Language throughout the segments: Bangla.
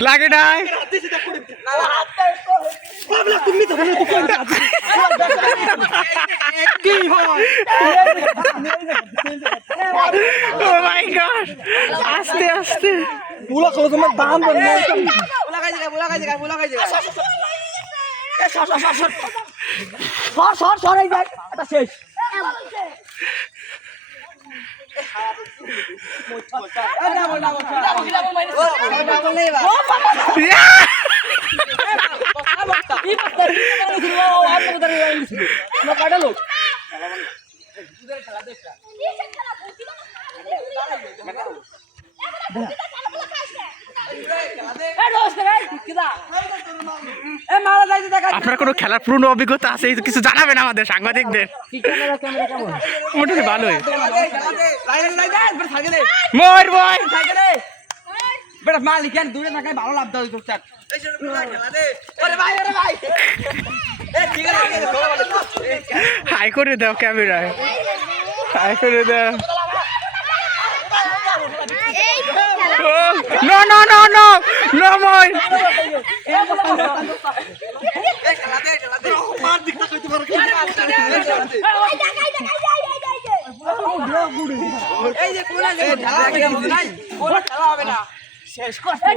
লাগে নাই ও মাই গড আস্তে আস্তে পুলা কত তোমার দাম বল बोला কাজে সর এই দেখ এটা শেষ আপনার কোনো খেলার পূর্ণ অভিজ্ঞতা আছে কিছু জানাবেন আমাদের সাংবাদিকদের মোটামুটি ভালোই মোর ভাই বেটা মালিক কেন দূরে থাকায় ভালো লাভ দাও স্যার হাই করে দাও ক্যামেরায় হাই করে দাও no no no no no মই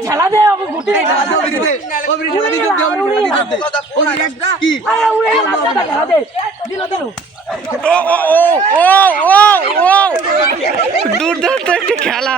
খেলা দে গুটি ও ও ও ও ও দুর্দান্ত একটি খেলা